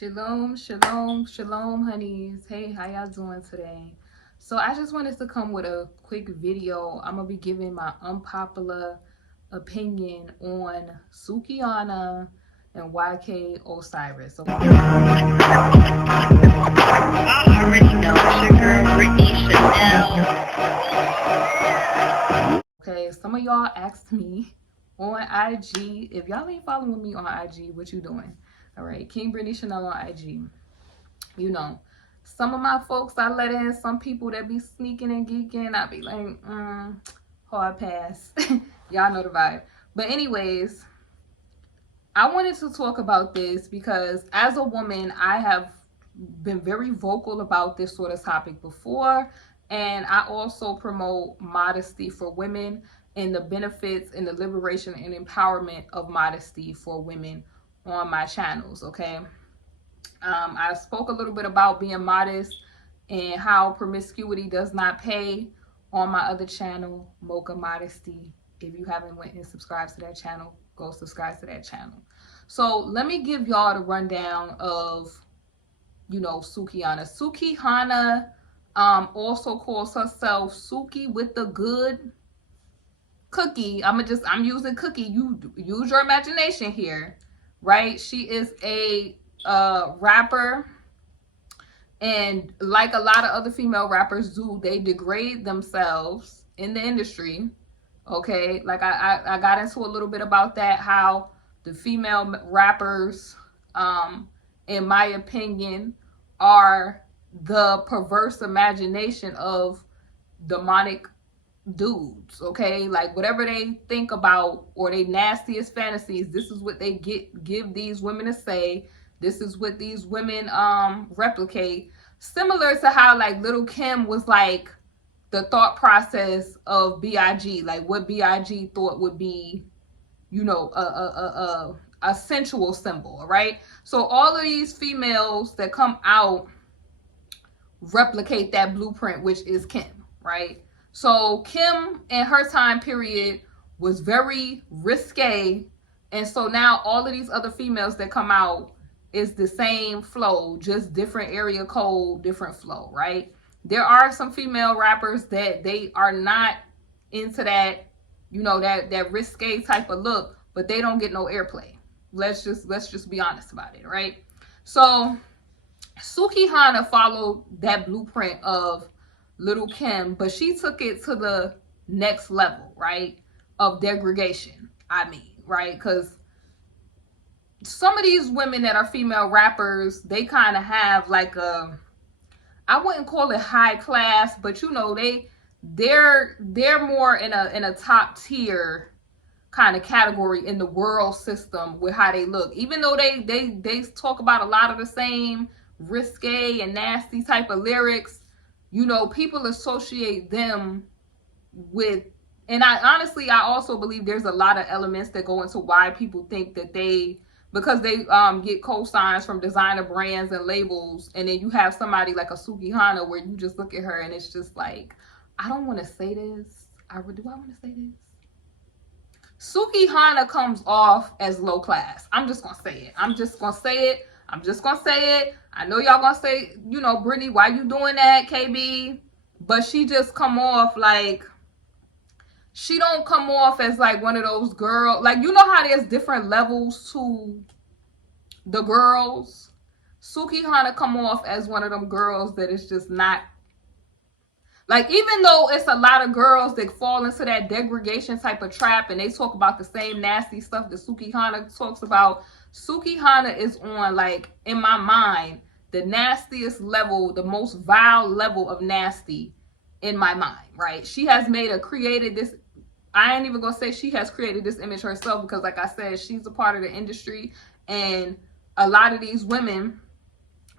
Shalom, shalom, shalom, honeys. Hey, how y'all doing today? So I just wanted to come with a quick video. I'm going to be giving my unpopular opinion on Sukihana and YK Osiris. Okay? I already know it's your girl, KingBritneyChanel. Okay, some of y'all asked me on IG. If y'all ain't following me on IG, what you doing? All right, KingBritneyChanel on IG. You know, some of my folks I let in, some people that be sneaking and geeking, I be like, hard pass. Y'all know the vibe. But anyways, I wanted to talk about this because as a woman, I have been very vocal about this sort of topic before. And I also promote modesty for women and the benefits and the liberation and empowerment of modesty for women on my channels, okay? I spoke a little bit about being modest and how promiscuity does not pay on my other channel, Mocha Modesty. If you haven't went and subscribed to that channel, go subscribe to that channel. So let me give y'all the rundown of, Sukihana. Sukihana also calls herself Suki with the good cookie. I'm using cookie. You use your imagination here, right? She is a rapper, and like a lot of other female rappers do, they degrade themselves in the industry. Okay, like I got into a little bit about that, how the female rappers, in my opinion, are the perverse imagination of demonic dudes. Okay, like whatever they think about or they nastiest fantasies, this is what they give these women to say. This is what these women replicate, similar to how like Little Kim was like the thought process of BIG, like what BIG thought would be, a sensual symbol, right? So all of these females that come out replicate that blueprint, which is Kim, right? So Kim in her time period was very risque, and so now all of these other females that come out is the same flow, just different area code, different flow, right? There are some female rappers that they are not into that, that risque type of look, but they don't get no airplay. Let's just be honest about it, right? So Sukihana followed that blueprint of Little Kim, but she took it to the next level, right? Of degradation, right? Because some of these women that are female rappers, they kind of have like I wouldn't call it high class, but they're more in a top tier kind of category in the world system with how they look. Even though they talk about a lot of the same risque and nasty type of lyrics, people associate them with, and I also believe there's a lot of elements that go into why people think that because they get co-signs from designer brands and labels, and then you have somebody like a Sukihana where you just look at her and it's just like, I don't want to say this. Do I want to say this? Sukihana comes off as low class. I'm just gonna say it. I'm just gonna say it. I know y'all gonna say, Brittany, why you doing that, KB? But she just come off like, she don't come off as like one of those girls. Like, how there's different levels to the girls. Sukihana come off as one of them girls that is just not, like, even though it's a lot of girls that fall into that degradation type of trap and they talk about the same nasty stuff that Sukihana talks about, Sukihana is on, like, in my mind, the nastiest level, the most vile level of nasty in my mind, right? She has created this, I ain't even gonna say she has created this image herself, because like I said, she's a part of the industry, and a lot of these women,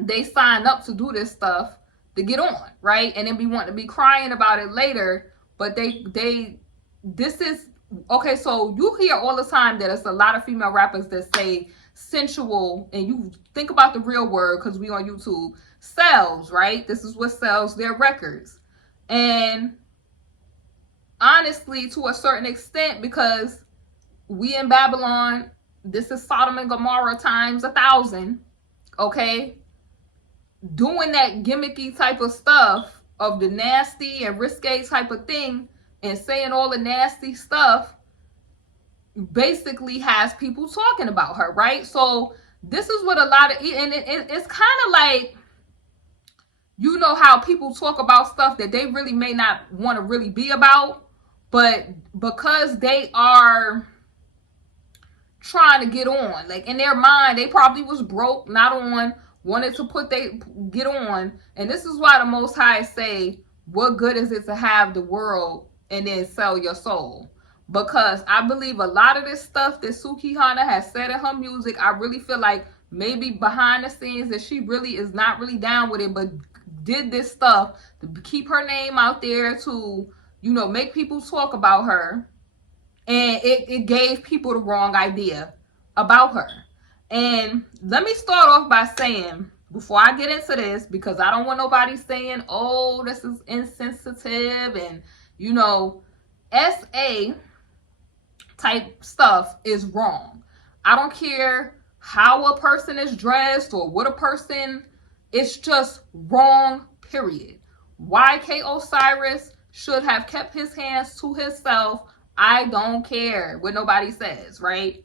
they sign up to do this stuff to get on, right? And then we want to be crying about it later, but this is, okay, so you hear all the time that it's a lot of female rappers that say sensual, and you think about the real word, because we on YouTube, sells, right? This is what sells their records. And honestly, to a certain extent, because we in Babylon, this is Sodom and Gomorrah times 1,000. okay, doing that gimmicky type of stuff of the nasty and risque type of thing and saying all the nasty stuff basically has people talking about her, right? So this is what a lot of, and it's kind of like, you know how people talk about stuff that they really may not want to really be about, but because they are trying to get on, like in their mind, they probably was broke, not on, wanted to get on. And this is why the Most High say, what good is it to have the world and then sell your soul? Because I believe a lot of this stuff that Sukihana has said in her music, I really feel like maybe behind the scenes that she really is not really down with it, but did this stuff to keep her name out there, to, you know, make people talk about her. And it gave people the wrong idea about her. And let me start off by saying, before I get into this, because I don't want nobody saying, oh, this is insensitive and, you know, SA type stuff is wrong. I don't care how a person is dressed or what a person, it's just wrong, period. YK Osiris should have kept his hands to himself. I don't care what nobody says, right?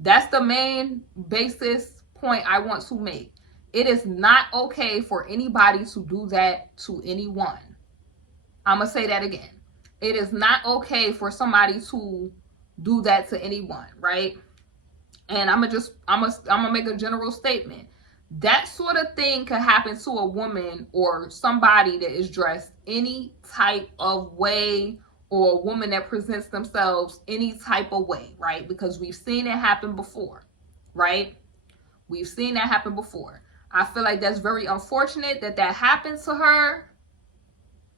That's the main basis point I want to make. It is not okay for anybody to do that to anyone. I'm going to say that again. It is not okay for somebody to do that to anyone, right? And I'm gonna make a general statement. That sort of thing could happen to a woman or somebody that is dressed any type of way, or a woman that presents themselves any type of way, right? Because we've seen it happen before, right? We've seen that happen before. I feel like that's very unfortunate that that happened to her.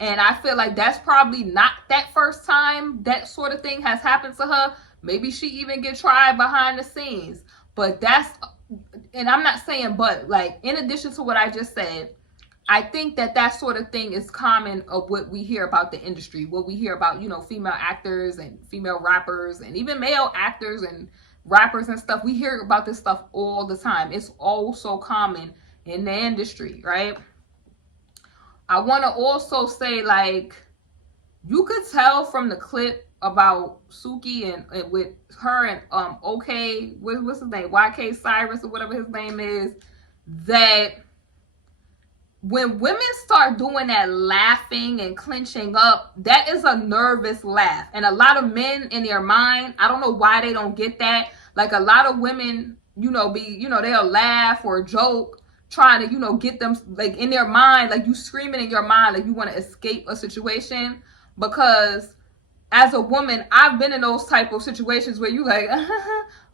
And I feel like that's probably not that first time that sort of thing has happened to her. Maybe she even get tried behind the scenes. But that's, and I'm not saying but, like, in addition to what I just said, I think that that sort of thing is common of what we hear about the industry, what we hear about, you know, female actors and female rappers and even male actors and rappers and stuff. We hear about this stuff all the time. It's all so common in the industry, right? I want to also say, like, you could tell from the clip about Suki and with her and OK, what's his name, YK Cyrus or whatever his name is, that when women start doing that laughing and clenching up, that is a nervous laugh. And a lot of men in their mind, I don't know why they don't get that. Like, a lot of women, you know, they'll laugh or joke, trying to, you know, get them, like, in their mind, like, you screaming in your mind, like you want to escape a situation. Because as a woman, I've been in those type of situations where you like,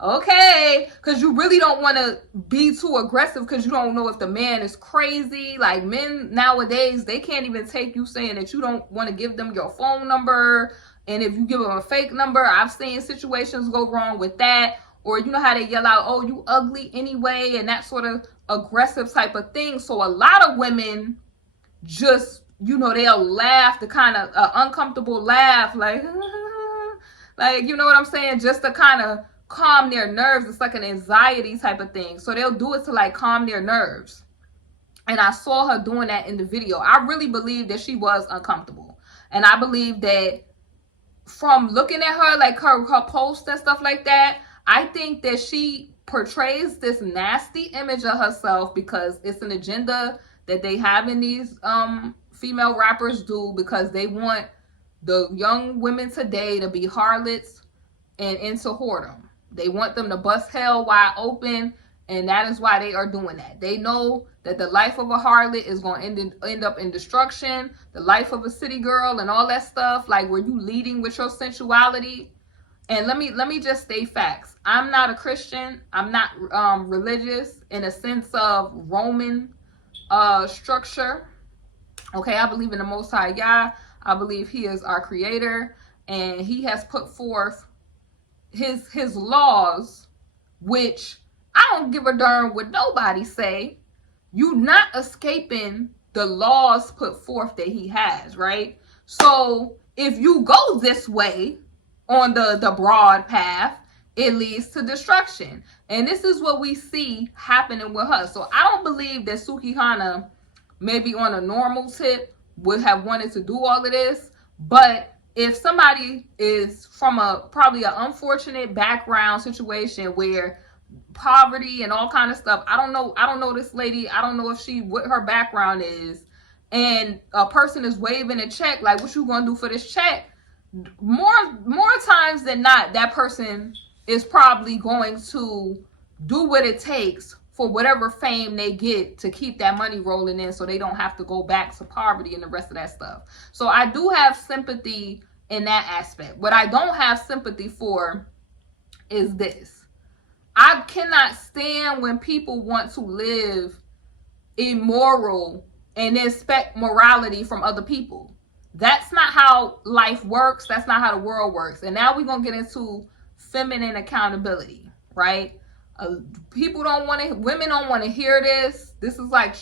okay, because you really don't want to be too aggressive, because you don't know if the man is crazy. Like, men nowadays, they can't even take you saying that you don't want to give them your phone number. And if you give them a fake number, I've seen situations go wrong with that. Or you know how they yell out, oh, you ugly anyway, and that sort of aggressive type of thing. So a lot of women just, you know, they'll laugh, the kind of uncomfortable laugh, like, like, you know what I'm saying? Just to kind of calm their nerves. It's like an anxiety type of thing. So they'll do it to, like, calm their nerves. And I saw her doing that in the video. I really believe that she was uncomfortable. And I believe that from looking at her, like her posts and stuff like that, I think that she portrays this nasty image of herself because it's an agenda that they have in these female rappers do, because they want the young women today to be harlots and into whoredom. They want them to bust hell wide open, and that is why they are doing that. They know that the life of a harlot is going to end up in destruction. The life of a city girl and all that stuff, like where you leading with your sensuality. And let me just state facts. I'm not a Christian. I'm not religious in a sense of Roman structure. Okay, I believe in the Most High Yah. I believe He is our Creator, and He has put forth His laws, which I don't give a darn what nobody say. You not escaping the laws put forth that He has, right? So if you go this way on the broad path, it leads to destruction. And this is what we see happening with her. So I don't believe that Sukihana, maybe on a normal tip, would have wanted to do all of this. But if somebody is from probably an unfortunate background situation where poverty and all kind of stuff, I don't know this lady, I don't know if what her background is, and a person is waving a check, like, what you gonna do for this check? More times than not, that person is probably going to do what it takes for whatever fame they get to keep that money rolling in, so they don't have to go back to poverty and the rest of that stuff. So I do have sympathy in that aspect. What I don't have sympathy for is this. I cannot stand when people want to live immoral and expect morality from other people. That's not how life works. That's not how the world works. And now we're going to get into feminine accountability, right? Women don't want to hear this. This is like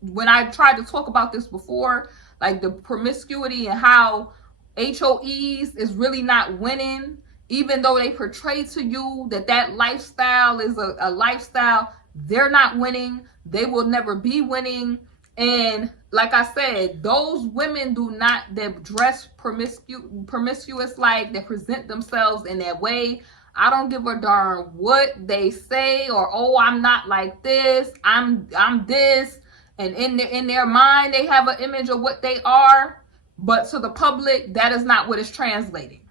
when I tried to talk about this before, like the promiscuity and how HOEs is really not winning, even though they portray to you that lifestyle is a lifestyle. They're not winning. They will never be winning. And like I said, those women that dress promiscuous, like, that present themselves in that way. I don't give a darn what they say, or, oh, I'm not like this, I'm this. And in their mind, they have an image of what they are. But to the public, that is not what is translating,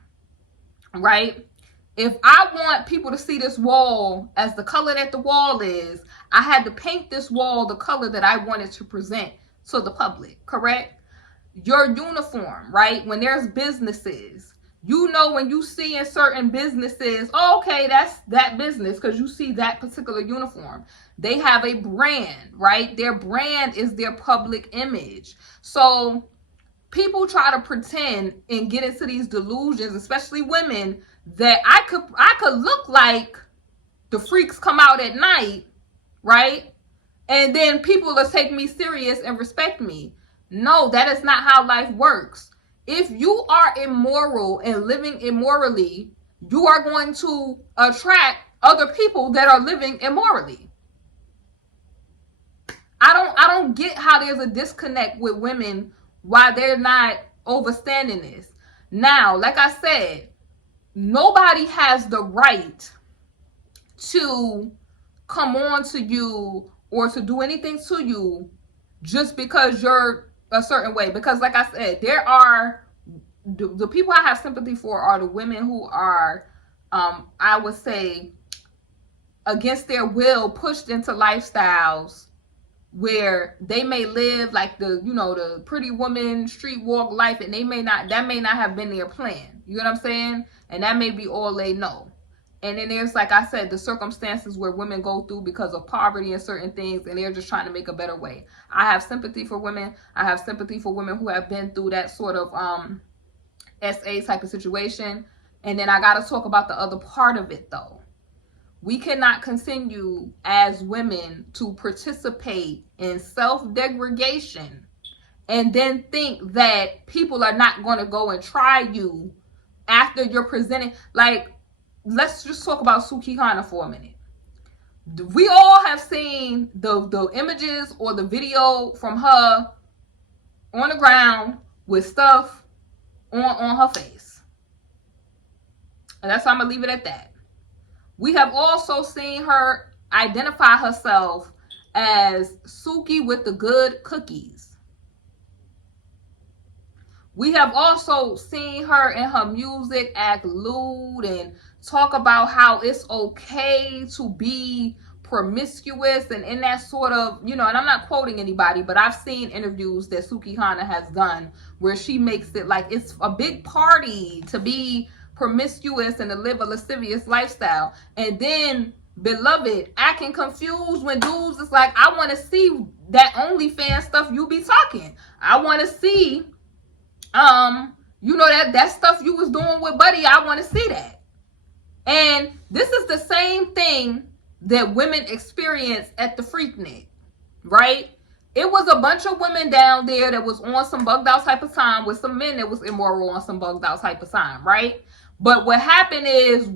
right? If I want people to see this wall as the color that the wall is, I had to paint this wall the color that I wanted to present to the public, correct? Your uniform, right? When there's businesses, when you see in certain businesses, oh, okay, that's that business, because you see that particular uniform. They have a brand, right? Their brand is their public image. So people try to pretend and get into these delusions, especially women, that I could look like the freaks come out at night, right? And then people will take me serious and respect me. No, that is not how life works. If you are immoral and living immorally, you are going to attract other people that are living immorally. I don't get how there's a disconnect with women, why they're not overstanding this. Now, like I said, nobody has the right to come on to you or to do anything to you just because you're a certain way. Because like I said, there are the people I have sympathy for are the women who are, I would say, against their will, pushed into lifestyles where they may live like the pretty woman street walk life, and that may not have been their plan. You know what I'm saying? And that may be all they know. And then there's, like I said, the circumstances where women go through because of poverty and certain things, and they're just trying to make a better way. I have sympathy for women. I have sympathy for women who have been through that sort of SA type of situation. And then I got to talk about the other part of it, though. We cannot continue as women to participate in self-degradation and then think that people are not going to go and try you after you're presenting. Like, let's just talk about Sukihana for a minute. We all have seen the images or the video from her on the ground with stuff on her face. And that's how I'm going to leave it at that. We have also seen her identify herself as Suki with the good cookies. We have also seen her in her music act lewd and talk about how it's okay to be promiscuous and in that sort of, and I'm not quoting anybody, but I've seen interviews that Sukihana has done where she makes it like it's a big party to be promiscuous and to live a lascivious lifestyle. And then, beloved, acting confused when dudes is like, I want to see that OnlyFans stuff you be talking. I want to see, that stuff you was doing with Buddy. I want to see that. And this is the same thing that women experience at the Freaknik, right? It was a bunch of women down there that was on some bugged out type of time with some men that was immoral on some bugged out type of time, right? But what happened is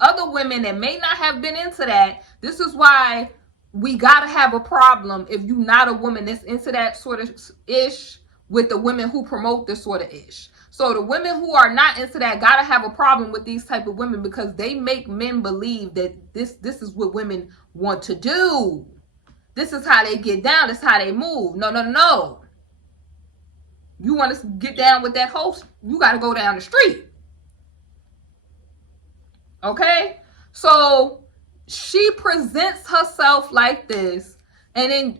other women that may not have been into that. This is why we got to have a problem if you're not a woman that's into that sort of ish with the women who promote this sort of ish. So the women who are not into that got to have a problem with these type of women because they make men believe that this is what women want to do. This is how they get down. This is how they move. No. You want to get down with that host, you got to go down the street. Okay? So she presents herself like this and then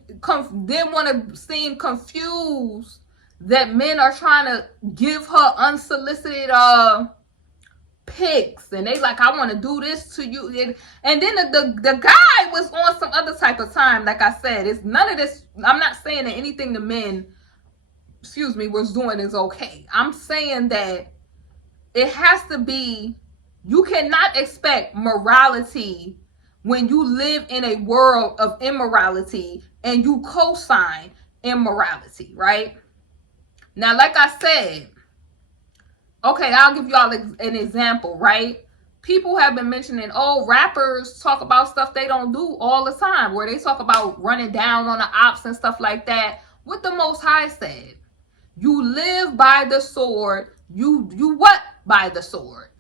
want to seem confused that men are trying to give her unsolicited pics, and they like, I want to do this to you. And then the guy was on some other type of time. Like I said, it's none of this. I'm not saying that anything the men, was doing is okay. I'm saying that it has to be, you cannot expect morality when you live in a world of immorality and you co-sign immorality, right? Now, like I said, okay, I'll give y'all an example, right? People have been mentioning, rappers talk about stuff they don't do all the time, where they talk about running down on the ops and stuff like that. What the Most High said, you live by the sword, you what by the sword,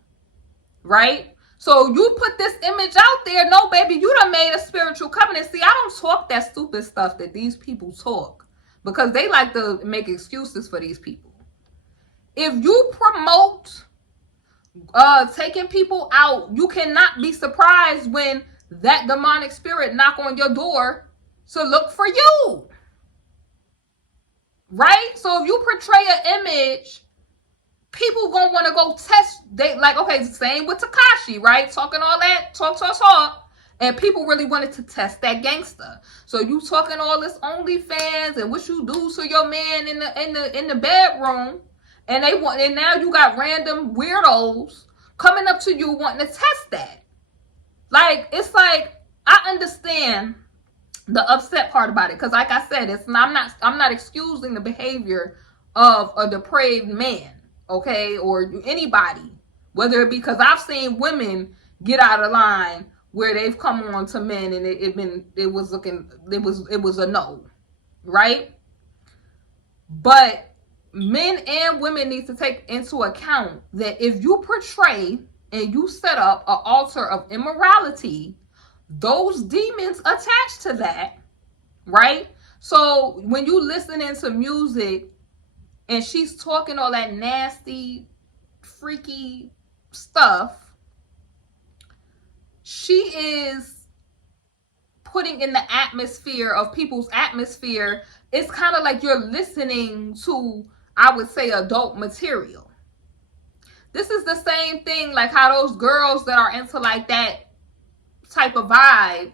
right? So you put this image out there, no, baby, you done made a spiritual covenant. See, I don't talk that stupid stuff that these people talk because they like to make excuses for these people. If you promote taking people out, you cannot be surprised when that demonic spirit knock on your door to look for you. Right? So if you portray an image, people gonna want to go test. They like, okay, same with Tekashi, right? Talking all that, talk. And people really wanted to test that gangster. So you talking all this OnlyFans and what you do to your man in the bedroom. And now you got random weirdos coming up to you wanting to test that. Like, it's like, I understand the upset part about it. Because like I said, I'm not excusing the behavior of a depraved man, okay? Or anybody. Whether it be, because I've seen women get out of line where they've come on to men and it was a no. Right? But men and women need to take into account that if you portray and you set up an altar of immorality, those demons attached to that, right? So when you listening to music and she's talking all that nasty, freaky stuff, she is putting in the atmosphere of people's atmosphere. It's kind of like you're listening to, I would say, adult material. This is the same thing like how those girls that are into like that type of vibe,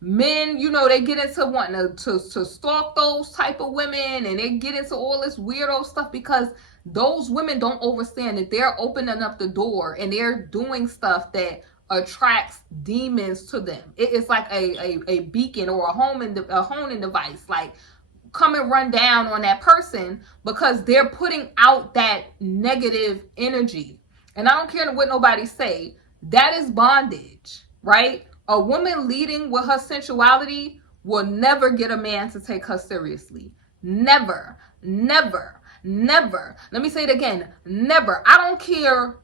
men, they get into wanting to stalk those type of women, and they get into all this weirdo stuff because those women don't understand that they're opening up the door and they're doing stuff that attracts demons to them. It's like a beacon or a honing device. Like, come and run down on that person because they're putting out that negative energy. And I don't care what nobody say, that is bondage, right? A woman leading with her sensuality will never get a man to take her seriously. Never. Let me say it again. Never. I don't care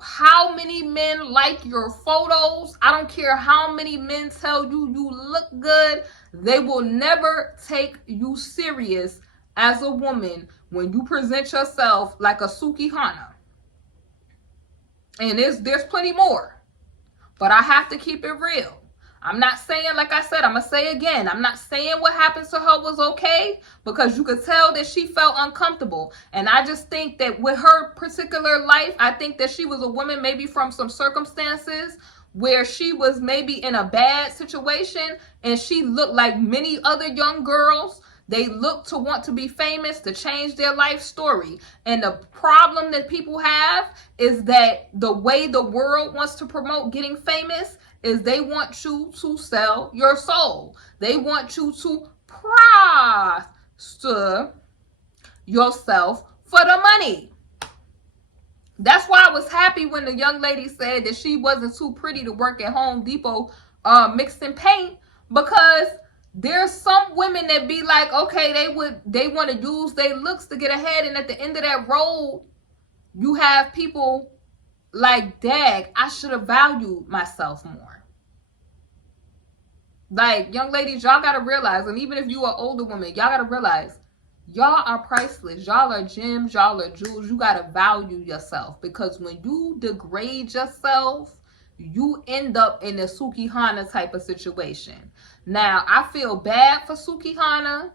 how many men like your photos. I don't care how many men tell you look good. They will never take you serious as a woman when you present yourself like a Sukihana. And there's plenty more. But I have to keep it real. I'm not saying, like I said, I'm going to say again, I'm not saying what happened to her was okay, because you could tell that she felt uncomfortable. And I just think that with her particular life, I think that she was a woman maybe from some circumstances where she was maybe in a bad situation, and she looked like many other young girls. They look to want to be famous, to change their life story. And the problem that people have is that the way the world wants to promote getting famous is they want you to sell your soul. They want you to prosper yourself for the money. That's why I was happy when the young lady said that she wasn't too pretty to work at Home Depot mixing paint, because there's some women that be like, okay, they want to use their looks to get ahead, and at the end of that road, you have people like, dag, I should have valued myself more. Like, young ladies, y'all gotta realize, and even if you are older women, y'all gotta realize, y'all are priceless. Y'all are gems. Y'all are jewels. You gotta value yourself, because when you degrade yourself, you end up in a Sukihana type of situation. Now, I feel bad for Sukihana,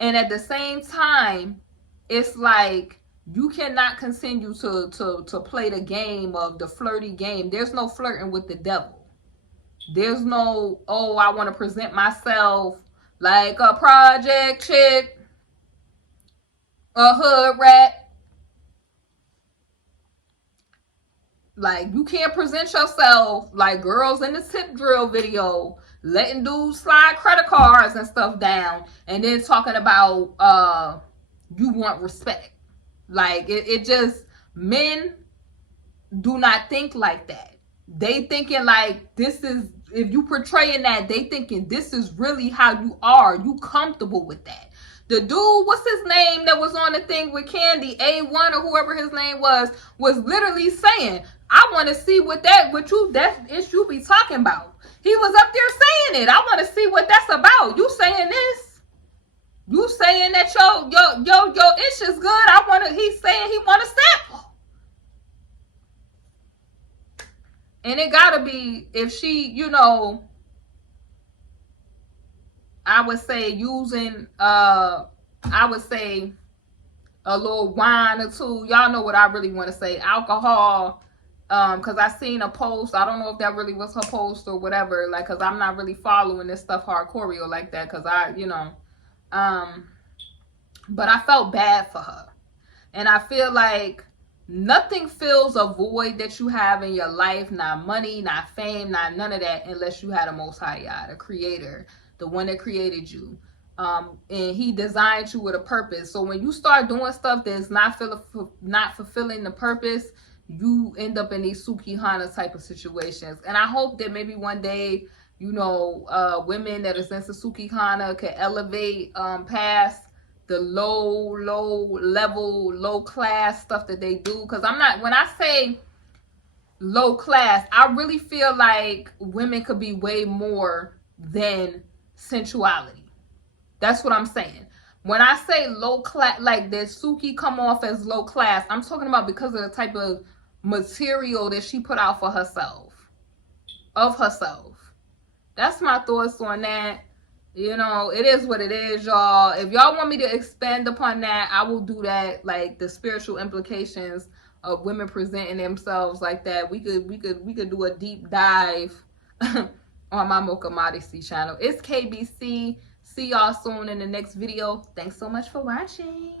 and at the same time, it's like, you cannot continue to play the game of the flirty game. There's no flirting with the devil. There's no, oh, I want to present myself like a project chick, a hood rat. Like, you can't present yourself like girls in the tip drill video, letting dudes slide credit cards and stuff down, and then talking about you want respect. Like, it just, men do not think like that. They thinking like, this is, if you portraying that, they thinking this is really how you are. You comfortable with that. The dude, what's his name, that was on the thing with Candy, A1 or whoever his name was literally saying, I want to see what that issue be talking about. He was up there saying it. I want to see what that's about. You saying this? You saying that your ish is good? He's saying he want to sample. And it gotta be, if she, I would say using, I would say a little wine or two. Y'all know what I really want to say. Alcohol. Because I seen a post. I don't know if that really was her post or whatever. Like, because I'm not really following this stuff hardcore or like that. Because but I felt bad for her. And I feel like nothing fills a void that you have in your life, not money, not fame, not none of that, unless you had a Most High God, a creator, the one that created you. And he designed you with a purpose. So when you start doing stuff that's not fulfilling the purpose, you end up in these Sukihana type of situations. And I hope that maybe one day, women that is into Sukihana can elevate past the low level, low class stuff that they do. Because when I say low class, I really feel like women could be way more than sensuality. That's what I'm saying. When I say low class, like that Suki come off as low class, I'm talking about because of the type of material that she put out for herself. That's my thoughts on that. It is what it is, y'all. If y'all want me to expand upon that, I will do that. Like the spiritual implications of women presenting themselves like that. We could do a deep dive on my Mocha Modesty channel. It's KBC. See y'all soon in the next video. Thanks so much for watching.